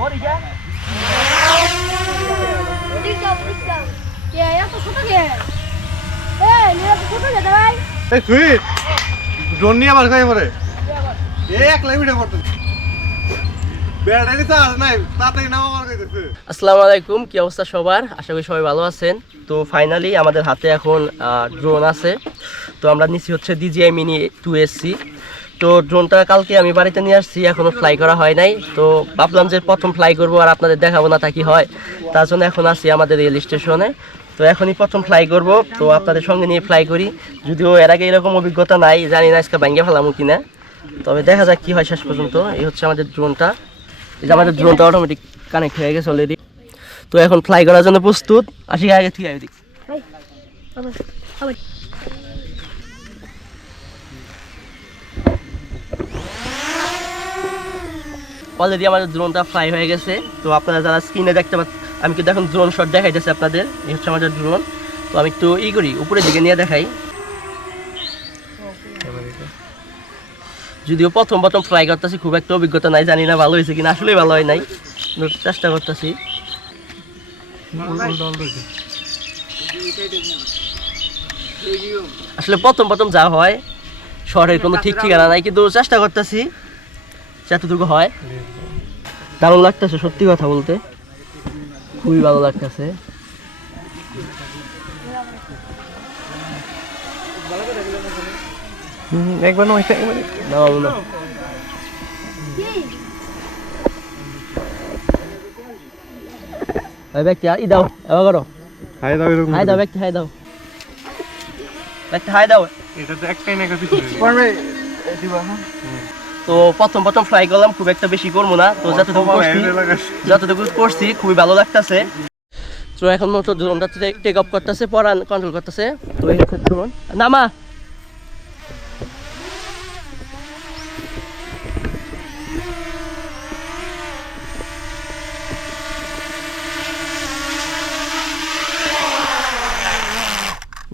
মরি যা ওদিক যাও কে এত ছোট কে নিয়ে ছোট কে ভাই এই সুইট ড্রোন নিয়ে আবার খাই পরে এক লাইভ ভিডিও করতে ব্যাটারি চার্জ নাই তাড়াতাড়ি নাও আমার কইতেছে। আসসালামু আলাইকুম, কি অবস্থা সবার? আশা করি সবাই ভালো আছেন। তো ফাইনালি আমাদের হাতে এখন ড্রোন আছে। তো আমরা নিচ্ছি হচ্ছে DJI Mini 2SC। তো ড্রোনটা কালকে আমি বাড়িতে নিয়ে আসছি, এখনও ফ্লাই করা হয় নাই। তো ভাবলাম যে প্রথম ফ্লাই করবো আর আপনাদের দেখাবো না, তা কি হয়। তার জন্য এখন আসি আমাদের রেল স্টেশনে। তো এখনই প্রথম ফ্লাই করব, তো আপনাদের সঙ্গে নিয়ে ফ্লাই করি। যদিও এর আগে এরকম অভিজ্ঞতা নাই, জানি না আজকে ভাঙ্গে ফেলামো কিনা, তবে দেখা যাক কি হয় শেষ পর্যন্ত। এই হচ্ছে আমাদের ড্রোনটা, এই যে আমাদের ড্রোনটা অটোমেটিক কানেক্ট হয়ে গেছে অলরেডি। তো এখন ফ্লাই করার জন্য প্রস্তুত। আসি আগে ঠিক আছে। অলরেডি আমাদের ড্রোনটা ফ্লাই হয়ে গেছে। তো আপনারা যারা স্ক্রিনে দেখতে পাচ্ছেন, আমি কিন্তু এখন ড্রোন শট দেখাইতেছি আপনাদের। এই হচ্ছে আমাদের ড্রোন। তো আমি একটু করি, উপরের দিকে নিয়ে দেখাই। যদিও প্রথম ফ্লাই করতেছি, খুব একটা অভিজ্ঞতা নাই, জানি না ভালো হয়েছে কিনা, আসলেই ভালো হয় নাই, চেষ্টা করতেছি। আসলে প্রথম যা হয়, শহরের কোনো ঠিক ঠিকানা নাই, কিন্তু চেষ্টা করতেছি যতটুকু হয়। দারুণ লাগতেছে, সত্যি কথা বলতে খুবই ভালো লাগতেছে। একবার না ব্যক্তি ই দাও, এবার করো। হাই দাও এরকম হাই দাও ব্যক্তি, হাই দাও ব্যক্তি, হাই দাও। এটা তো একটাই না কাছে পারবে দিবা। তো প্রথম ফ্লাই করলাম, খুব একটা বেশি করবো না। তো যতটুকু করছি খুবই ভালো লাগতেছে। তো এখন মতো ড্রোনটা টেক অফ করতেছে, পরান কন্ট্রোল করতেছে। তো এই হচ্ছে ড্রোন, নামা।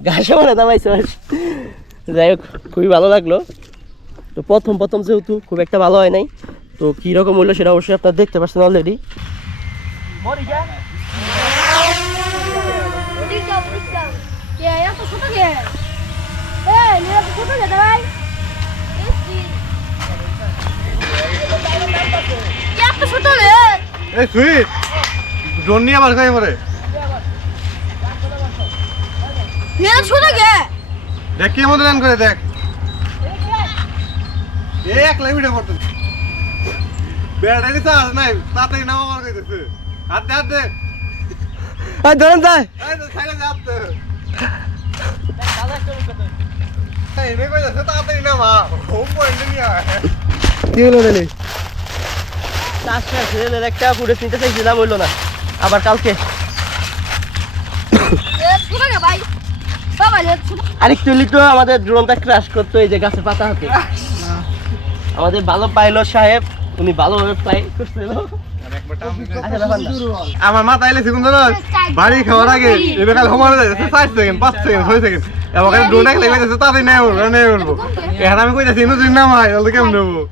ঘাসে মানে নামাইছে। যাই হোক, খুবই ভালো লাগলো। তো প্রথম যেহেতু খুব একটা ভালো হয় নাই, তো কীরকম হইলো সেটা অবশ্যই আপনারা দেখতে পাচ্ছেন অলরেডি। ওদিক যাও কে এত ছোট কে নিয়ে ছোট কে ভাই এত ছোট রে এই সুইট ড্রোন নিয়ে আবার খাই পরে নিয়ে ছোট কে দেখ কি মতো রান করে দেখ। এক লাইভ ভিডিও করতে ব্যাটারি চার্জ নাই তাড়াতাড়ি নাও আমার কইতেছে। হাতে হাতে আর ধরেন যায় সাইডে যাচ্ছে এই রে কইতেছে তাড়াতাড়ি নামা হোম পয়েন্টে নিয়ে আয়। কি হলো রে? একটা ফুটেজ নিতে চাইছিলাম, হইলো না। আবার কালকে ছোট কে ভাই বাবা ছোট আরেকটু লিটো আমাদের ড্রোনটা ক্র্যাশ করতো এই যে গাছের পাতা হাতে। আমাদের ভালো পাইলট সাহেব, উনি ভালোভাবে ফ্লাই করছিল। আমার মাথা আইলে সেগুন জানো বাড়ি খাওয়ার আগে এবার কাল হোমার যাচ্ছে 4 সেকেন্ড 5 সেকেন্ড 6 সেকেন্ড এবার ড্রোন এক লেগে যাচ্ছে তাড়াতাড়ি নেই উঠবো। এখন আমি কইতাছি নতুন নাম হয় তাহলে কেমন নেবো।